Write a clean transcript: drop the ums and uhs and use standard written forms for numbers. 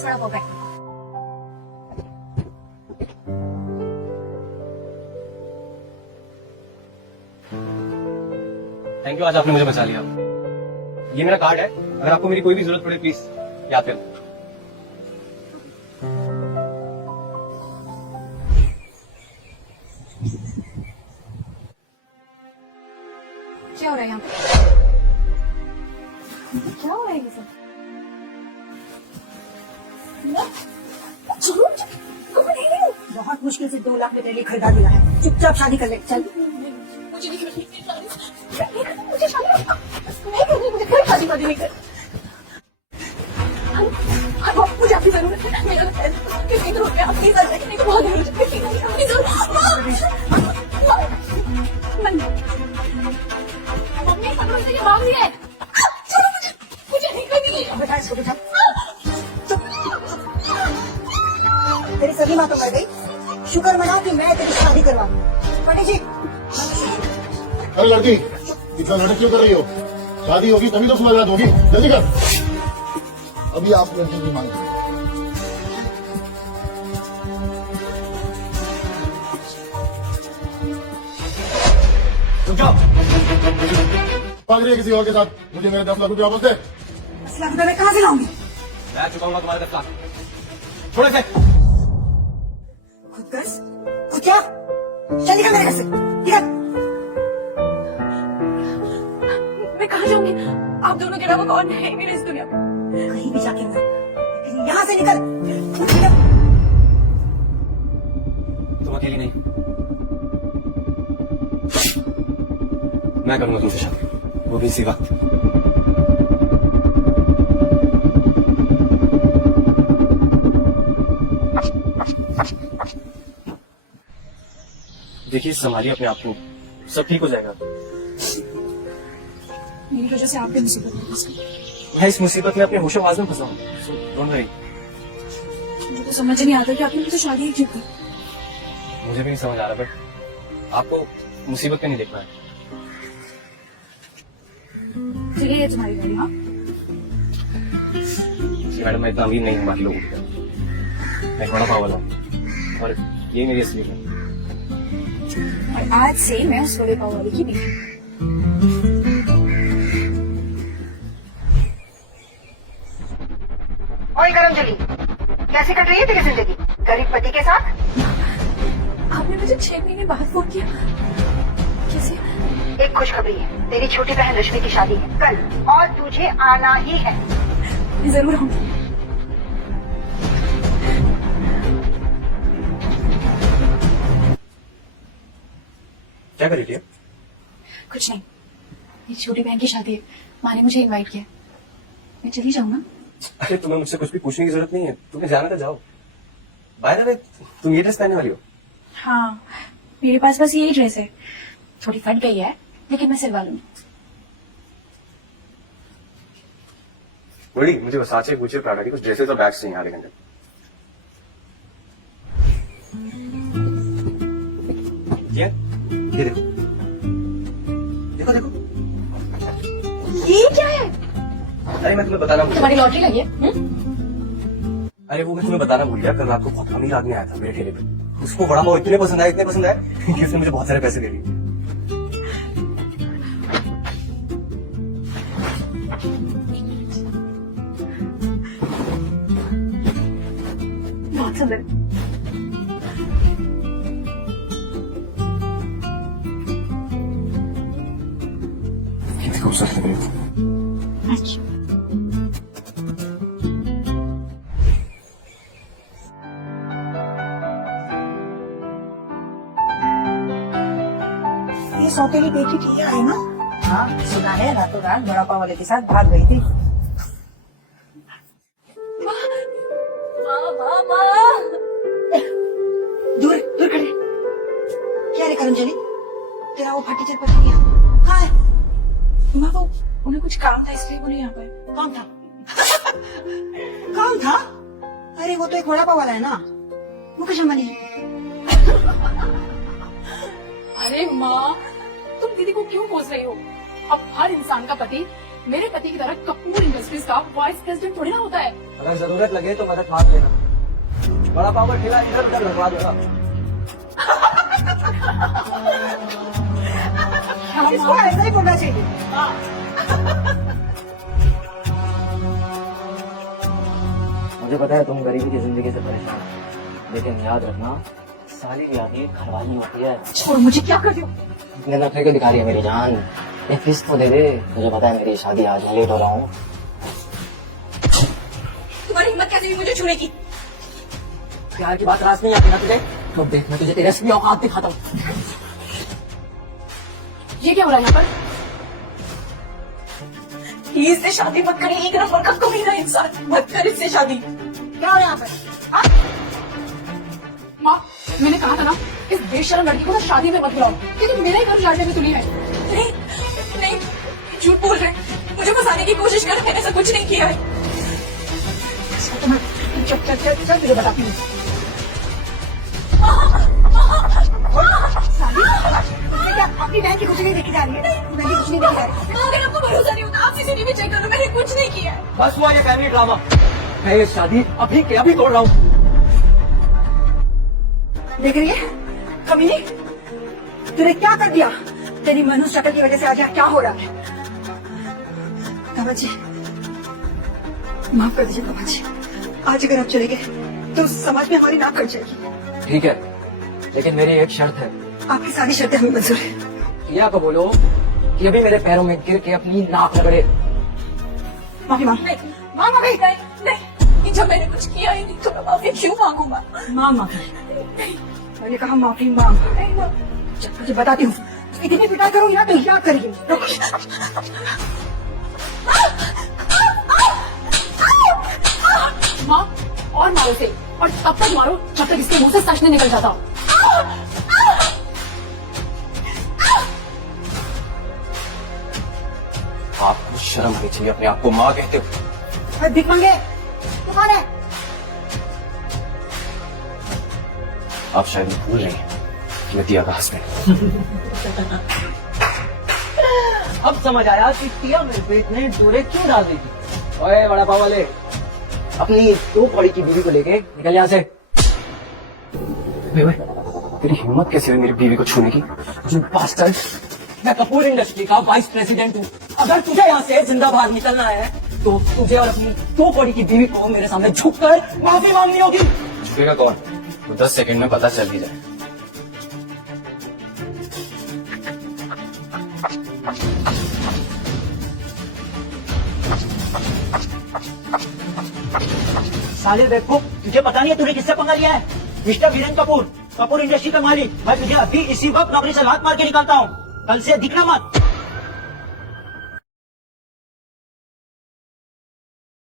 10 vada pav pack. Thank you, आज आपने मुझे बचा लिया। ये मेरा कार्ड है, अगर आपको मेरी कोई भी जरूरत पड़े प्लीज याद कर। क्या हो रहा है यहाँ पे? क्या हो रहा है ये सब? बहुत मुश्किल से 2 लाख में तेरे लिए खरीदा दिया है। चुपचाप शादी कर ले, चल। मुझे नहीं करनी शादी। मुझे शादी नहीं करनी, मुझे कोई शादी नहीं करनी। मुझे आपकी जरूरत है, मेरा कितनी जरूरत है आपकी जरूरत है, नहीं तो बहुत जरूरत है। मम्मी मुझे ये मांग लिया है। चलो मुझे नहीं करनी है। बेटा इसको बिठा। तेरी सगी माँ तो मर गई, शुक्र मनाओ कि मैं तेरी शादी करवा। पंडित जी। अरे लड़की, इतना नाटक क्यों कर रही हो? शादी होगी तभी तो समाधान होगी, जल्दी कर। अभी आप लड़की की मांग करें। तुम जाओ। भाग रही है किसी और के साथ, मुझे मेरे 10 लाख रुपए वापस दे। 10 लाख रुपए मैं कहाँ से लाऊंगी? मैं चुकाऊंगा तुम्हारे 10 लाख। छोड़ इसे। खुद कर्ज? खुद क्या? चल निकल मेरे घर से, निकल। मैं कहाँ जाऊंगी? आप दोनों के अलावा कौन है मेरे इस दुनिया में? कहीं भी जाके मर, लेकिन यहाँ से निकल। तुम अकेली नहीं, मैं करूंगा तुमसे शादी, वो भी इसी वक्त। देखिए, संभालिए अपने आप को, सब ठीक हो जाएगा। मेरी वजह से आपकी मुसीबत में फंस गई। मैं इस मुसीबत में अपने होशो-हवास में फंसा हूँ, so don't worry। मुझे तो समझ नहीं आता कि आपने मुझे शादी ही क्यों की। मुझे भी नहीं समझ आ रहा, बट आपको मुसीबत में नहीं देखना है। चलिए ये तुम्हारी गाड़ी। हाँ जी मैडम, मैं इतना अमीर नहीं हूँ बाकी लोगों की तरह। मैं एक बड़ा पाव वाला हूँ और ये मेरी असली है। और आज से मैं उस बड़े पाव वाले की बीवी। ओए करमजली, कैसे कट रही है तेरी जिंदगी गरीब पति के साथ? आपने मुझे 6 महीने बाद फोन किया, कैसे? एक खुशखबरी है, तेरी छोटी बहन रश्मि की शादी है कल, और तुझे आना ही है। मैं जरूर आऊंगी। क्या कर रही है? कुछ नहीं, मेरी छोटी बहन की शादी है, माँ ने मुझे इनवाइट किया। मैं चली जाऊँ ना? अरे तुम्हें मुझसे कुछ भी पूछने की जरूरत नहीं है, तुम्हें जाना तो जाओ। बाय द वे, तुम ये ड्रेस पहनने वाली हो? हाँ, मेरे पास बस यही ड्रेस है, थोड़ी फट गई है लेकिन मैं सिलवा लूंगी। बड़ी मुझे वसाचे, गुच्चे, प्राडा की कुछ ड्रेसेस और बैग्स चाहिए आधे घंटे। ये देखो, देखो देखो। ये क्या है? अरे मैं तुम्हें बताना भूल तुम्हारी लॉटरी लगी है? अरे वो मैं तुम्हें बताना भूल गया, कल रात को बहुत अमीर आदमी आया था मेरे ठेले पे। उसको बड़ा पाव इतने पसंद आए कि उसने मुझे बहुत सारे पैसे दे दिए। बहुत सुंदर। कितनी खूबसूरत लग रही थी। अच्छा, ये सौतेली बेटी ठीक है ना? हाँ, सुना है रातों रात बड़ा पाव वाले के साथ भाग गई थी। दूर दूर खड़े। क्या रे करमजली, तेरा वो फटी चरपट हो गया? कहाँ है? माँ वो उन्हें कुछ काम था इसलिए वो नहीं आ पाए। कौन था? कौन था? अरे वो तो एक वड़ा पाव वाला है ना, मुकेश अंबानी। अरे माँ, तुम दीदी को क्यों कोस रही हो? अब हर इंसान का पति मेरे पति की तरह कपूर इंडस्ट्रीज का वाइस प्रेसिडेंट थोड़ी ना होता है। अगर जरूरत लगे तो मदद मांग लेना। बड़ा पाव का ठेला इधर उधर लगवा दूंगा। इसको ऐसा ही बोलना चाहिए। मुझे पता है तुम गरीबी की जिंदगी से परेशान हो, लेकिन याद रखना साली भी आदमी घरवाली होती है। छोड़, मुझे क्या कर रही हो? इतने नखरे क्यों दिखा रही है मेरी जान? एक किस्त तो दे दे। मुझे पता है मेरी शादी आज मैं लेट हो रहा हूँ। तुम्हारी हिम्मत कैसे हुई मुझे छूने की? प्यार की बात रास नहीं आती ना तुझे? तो देख मैं तुझे तेरे असली औकात दिखाता हूँ। ये क्या हो रहा है यहाँ पर? इससे शादी मत करिए, एक नंबर का कमीना इंसान, मत कर इससे शादी। क्या हो यहाँ पर? माँ, मैंने कहा था ना इस बेशरम लड़की को ना शादी में मत बुलाओ, क्योंकि मेरे घर शादी में तुली है। नहीं नहीं, झूठ बोल रहे हैं, मुझे फंसाने की कोशिश कर रहे हैं, मैंने ऐसा कुछ नहीं किया है। चल चल चल चल, तुझे बताती हूँ। क्या अपनी बहन की कुछ नहीं देखी जा रही है? बहन की कुछ नहीं देखी जा रही है। अगर आपको भरोसा नहीं होता आप सीसीटीवी चेक करो, मैंने कुछ नहीं किया है। बस हुआ ये फैमिली ड्रामा। मैं ये शादी अभी के अभी तोड़ रहा हूँ। देख रही है कमीनी, तूने क्या कर दिया? तेरी मनुष्य शक्ल की वजह से आज यहाँ क्या हो रहा है? बाबा जी माफ कर दीजिए बाबा जी, आज अगर आप चले गए तो समाज में हमारी नाक कट जाएगी। ठीक है, लेकिन मेरी एक शर्त है। आपकी सारी शर्तें हमें मंजूर है। या को बोलो कि अभी मेरे पैरों में गिर के अपनी नाक रगड़े। माफी मांग। नहीं नहीं नहीं, जब मैंने कुछ किया ही नहीं तो मैं माफी क्यों मांगूंगा? मांग माफी। मैंने कहा माफी मांग। चल मुझे बताती हूँ, इतनी पिटाई करूंगी ना तो याद करिए। रुक। माँ, और मारो से, और तब तक मारो जब तक इसके मुंह से सच नहीं निकल जाता। आपको शर्म आनी चाहिए अपने आप को माँ कहते हो। भिख मांगे तू कौन है? आप शायद भूल रही हैं कि मैं दिया का हस्बैंड। अब समझ आया कि टिया मेरे पेट में डोरे क्यों डाल रही थी। ओए बड़ा पाव वाले, अपनी दो कौड़ी की बीवी को लेके निकल यहाँ से। तेरी हिम्मत कैसे हुई मेरी बीवी को छूने की? You bastard! मैं कपूर इंडस्ट्री का वाइस प्रेसिडेंट हूँ। अगर तुझे यहाँ से जिंदा बाहर निकलना है तो तुझे और अपनी दो कौड़ी की बीवी को मेरे सामने झुककर माफी मांगनी होगी। झुकेगा कौन? तो 10 सेकंड में पता चल ही जाए। साले बेवकूफ, तुझे पता नहीं है तूने किससे पंगा लिया है? मिस्टर वीरेंद्र कपूर, कपूर इंडस्ट्री का मालिक। मैं तुझे अभी इसी वक्त नौकरी से लात मार के निकालता हूँ। कल से दिखना मत।